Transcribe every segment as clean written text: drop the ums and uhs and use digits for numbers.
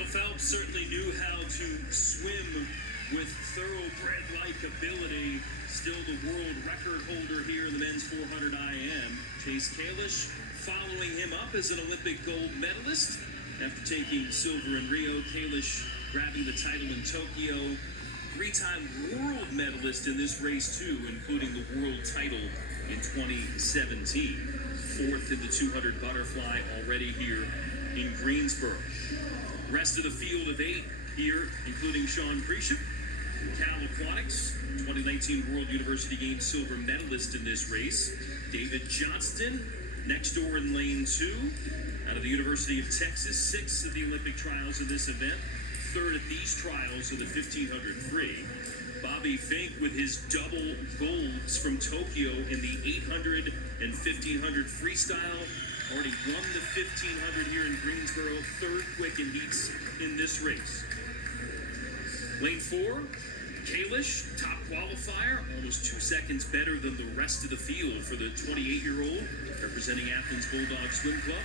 Michael Phelps certainly knew how to swim with thoroughbred-like ability. Still the world record holder here in the men's 400 IM. Chase Kalish following him up as an Olympic gold medalist. After taking silver in Rio, Kalish grabbing the title in Tokyo. Three-time world medalist in this race too, including the world title in 2017. Fourth in the 200 butterfly already here in Greensboro. Rest of the field of 8 here, including Sean Priesham, Cal Aquatics, 2019 World University Games silver medalist in this race. David Johnston, next door in lane 2, out of the University of Texas, 6th at the Olympic trials in this event, 3rd at these trials of the 1500 free. Bobby Fink with his double golds from Tokyo in the 800 and 1500 freestyle. Already won the 1500 here in Greensboro, 3rd quick in heats in this race. Lane 4, Kalish, top qualifier, almost 2 seconds better than the rest of the field for the 28-year-old, representing Athens Bulldog Swim Club.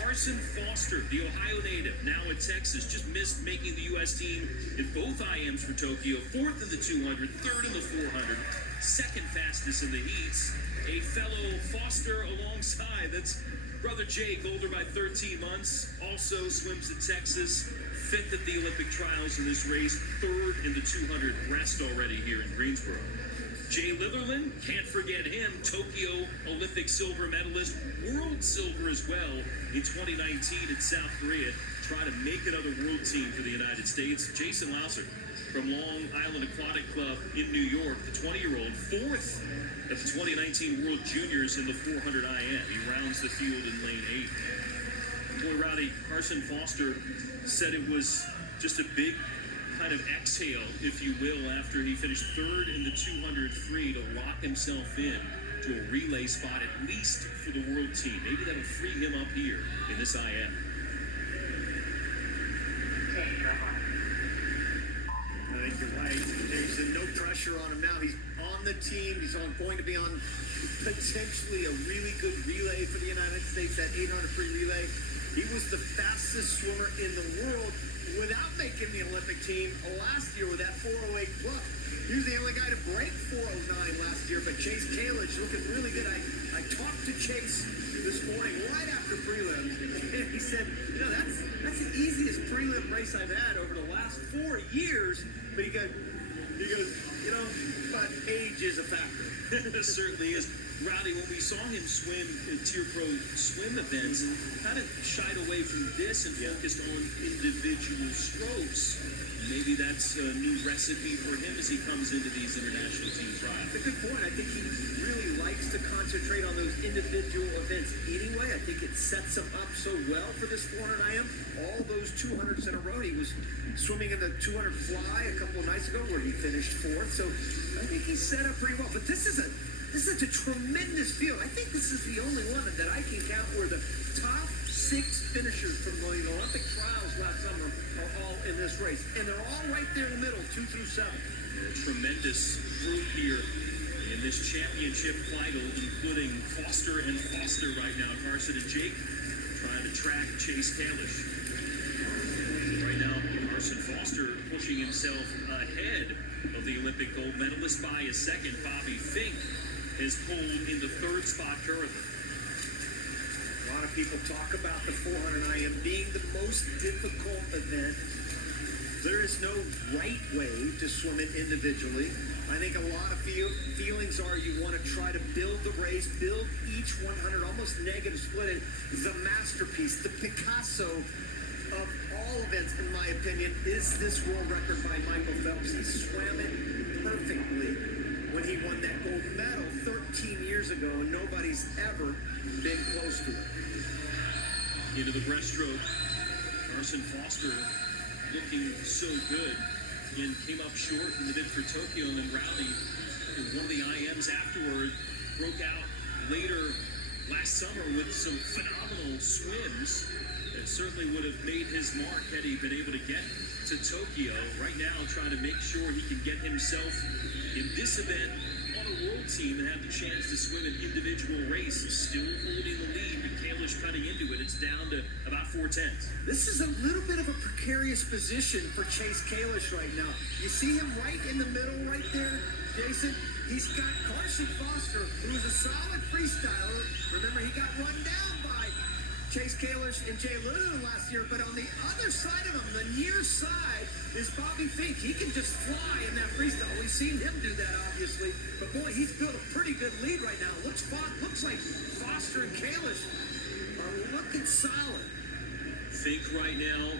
Carson Foster, the Ohio native, now at Texas, just missed making the U.S. team in both IMs for Tokyo, 4th in the 200, 3rd in the 400, 2nd fastest in the heats. A fellow Foster alongside, that's brother Jake, older by 13 months, also swims at Texas, 5th at the Olympic trials in this race, 3rd in the 200 breast already here in Greensboro. Jay Litherland, can't forget him, Tokyo Olympic silver medalist, world silver as well in 2019 in South Korea. Try to make another world team for the United States. Jason Lauser from Long Island Aquatic Club in New York, the 20-year-old, 4th at the 2019 World Juniors in the 400 IM. He rounds the field in lane 8. Boy, Rowdy, Carson Foster said it was just a big kind of exhale, if you will, after he finished 3rd in the 200 free to lock himself in to a relay spot, at least for the world team. Maybe that'll free him up here in this IM. I think you're right, Jason. No pressure on him now. He's on the team. He's going to be on potentially a really good relay for the United States, that 800 free relay. He was the fastest swimmer in the world without making the Olympic team last year with that 408 plus. He was the only guy to break 409 last year, but Chase Kalish looking really good. I talked to Chase this morning right after prelims, and he said, you know, that's the easiest prelim race I've had over the last 4 years. But he goes, you know, but age is a factor. It certainly is. Rowdy, when we saw him swim in Tier Pro swim events, kind of shied away from this and focused on individual strokes. Maybe that's a new recipe for him as he comes into these international team trials. That's a good point. I think he really likes to concentrate on those individual events anyway. I think it sets him up so well for this 400 IM. All those 200s in a row. He was swimming in the 200 fly a couple of nights ago where he finished 4th. So I think he's set up pretty well. But this is a tremendous field. I think this is the only one that I can count where the top 6 finishers from the Olympic trials last summer are all in this race. And they're all right there in the middle, 2 through 7. A tremendous group here in this championship final, including Foster and Foster right now. Carson and Jake trying to track Chase Kalish. Right now, Carson Foster pushing himself ahead of the Olympic gold medalist by a second. Bobby Fink is pulled in the 3rd spot currently. A lot of people talk about the 400 IM being the most difficult event. There is no right way to swim it individually. I think a lot of feelings are you want to try to build the race, build each 100, almost negative split it. The masterpiece, the Picasso of all events, in my opinion, is this world record by Michael Phelps. He swam it perfectly when he won that gold medal 13 years ago, and nobody's ever been close to it. Into the breaststroke, Carson Foster looking so good. Again, came up short in the bid for Tokyo, and then Rowdy, one of the IMs afterward, broke out later last summer with some phenomenal swims. It certainly would have made his mark had he been able to get to Tokyo. Right now, trying to make sure he can get himself in this event on a All World team that had the chance to swim an individual race, still holding the lead, but Kalish cutting into it. It's down to about 4/10. This is a little bit of a precarious position for Chase Kalish right now. You see him right in the middle right there, Jason? He's got Carson Foster, who is a solid freestyler. Remember, he got run down by Chase Kalish and Jay Lulu last year, but on the other side of him, the near side, is Bobby Fink. He can just fly in that freestyle. We've seen him do that, obviously, but boy, he's built a pretty good lead right now. Looks like Foster and Kalish are looking solid. Fink right now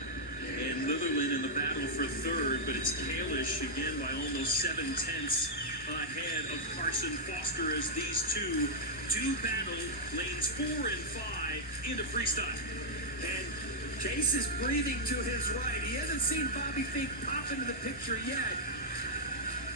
and Litherland in the battle for third, but it's Kalish again by almost 7/10 ahead of Carson Foster as these two do battle lanes 4 and 5 into freestyle. And Chase is breathing to his right. He hasn't seen Bobby Fink pop into the picture yet,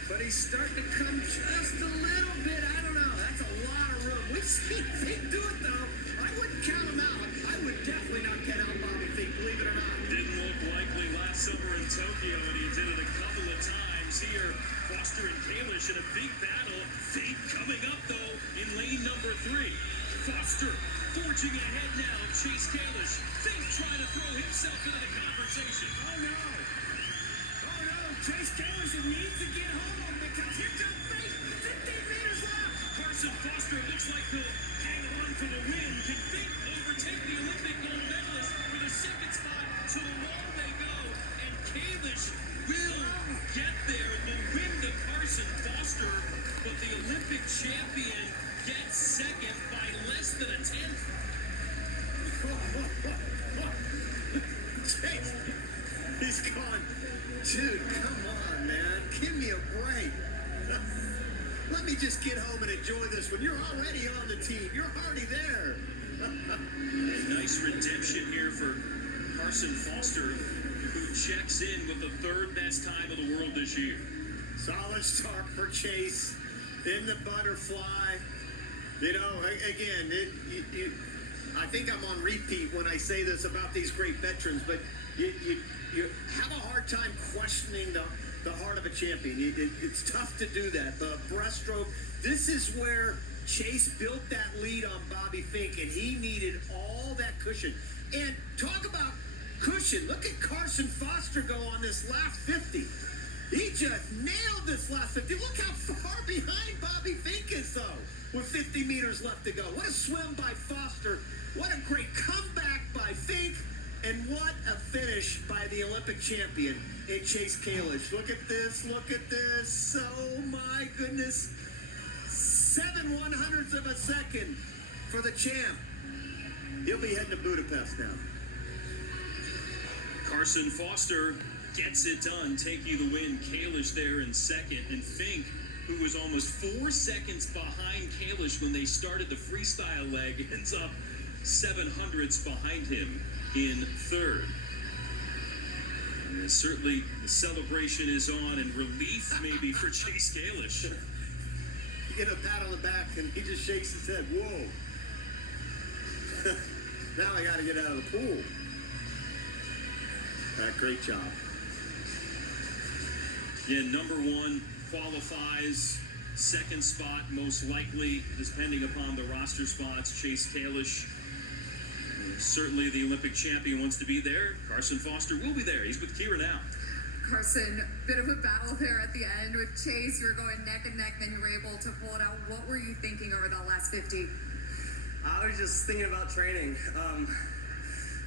but he's starting to come just a little bit. I don't know. That's a lot of room. We've seen Fink do it, though. I wouldn't count him out. I would definitely not count out Bobby Fink, believe it or not. Didn't look likely last summer in Tokyo, and he did it a couple of times here. Foster and Kalish in a big battle. Fink coming up, though, in lane number 3. Foster forging ahead now. Chase Kalish. Fink trying to throw himself into the conversation. Oh, no. Oh, no. Chase Kalish needs to get home because here comes Fink. 15 meters left. Carson Foster looks like he'll hang on for the win. Can Fink overtake the Olympic gold medalist for the second spot? To the wall they go. And Kalish will get there. The win to Carson Foster, but the Olympic champion gets second by less than a tenth. Chase, he's gone. Dude, come on, man. Give me a break. Let me just get home and enjoy this one. You're already on the team. You're already there. And nice redemption here for Carson Foster, who checks in with the third best time of the world this year. Solid start for Chase in the butterfly. You know, again, I think I'm on repeat when I say this about these great veterans, but you have a hard time questioning the heart of a champion. It's tough to do that. The breaststroke, this is where Chase built that lead on Bobby Fink, and he needed all that cushion. And talk about cushion. Look at Carson Foster go on this last 50. He just nailed this last 50. Look how far behind Bobby Fink is, though, with 50 meters left to go. What a swim by Foster. What a great comeback by Fink. And what a finish by the Olympic champion in Chase Kalish. Look at this. Look at this. Oh, my goodness. 7/100ths of a second for the champ. He'll be heading to Budapest now. Carson Foster gets it done, taking the win. Kalish there in second, and Fink, who was almost 4 seconds behind Kalish when they started the freestyle leg, ends up 7/100ths behind him in third. And certainly the celebration is on, and relief maybe for Chase Kalish. You get a pat on the back, and he just shakes his head. Whoa. Now I got to get out of the pool. Great job. Yeah, number 1 qualifies. Second spot, most likely, depending upon the roster spots. Chase Kalish, certainly the Olympic champion, wants to be there. Carson Foster will be there. He's with Kira now. Carson, bit of a battle there at the end with Chase. You were going neck and neck, then you were able to pull it out. What were you thinking over that last 50? I was just thinking about training.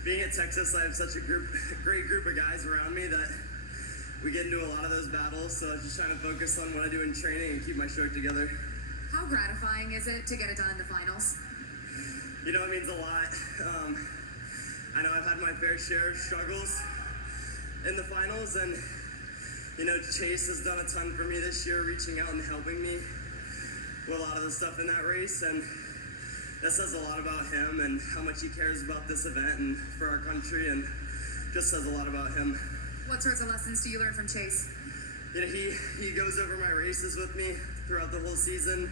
Being at Texas, I have such a great group of guys around me that we get into a lot of those battles. So I was just trying to focus on what I do in training and keep my stroke together. How gratifying is it to get it done in the finals? You know, it means a lot. I know I've had my fair share of struggles in the finals, and you know, Chase has done a ton for me this year, reaching out and helping me with a lot of the stuff in that race, and that says a lot about him and how much he cares about this event and for our country, and just says a lot about him. What sorts of lessons do you learn from Chase? You know, he goes over my races with me throughout the whole season,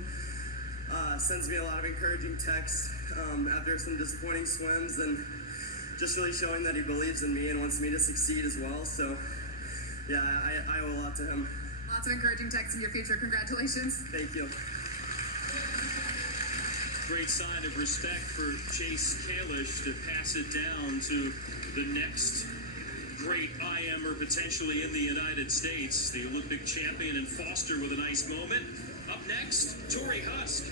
sends me a lot of encouraging texts after some disappointing swims, and just really showing that he believes in me and wants me to succeed as well. So, yeah, I owe a lot to him. Lots of encouraging texts in your future. Congratulations. Thank you. Great sign of respect for Chase Kalish to pass it down to the next great IMer potentially in the United States, the Olympic champion, and Foster with a nice moment. Up next, Tori Husk.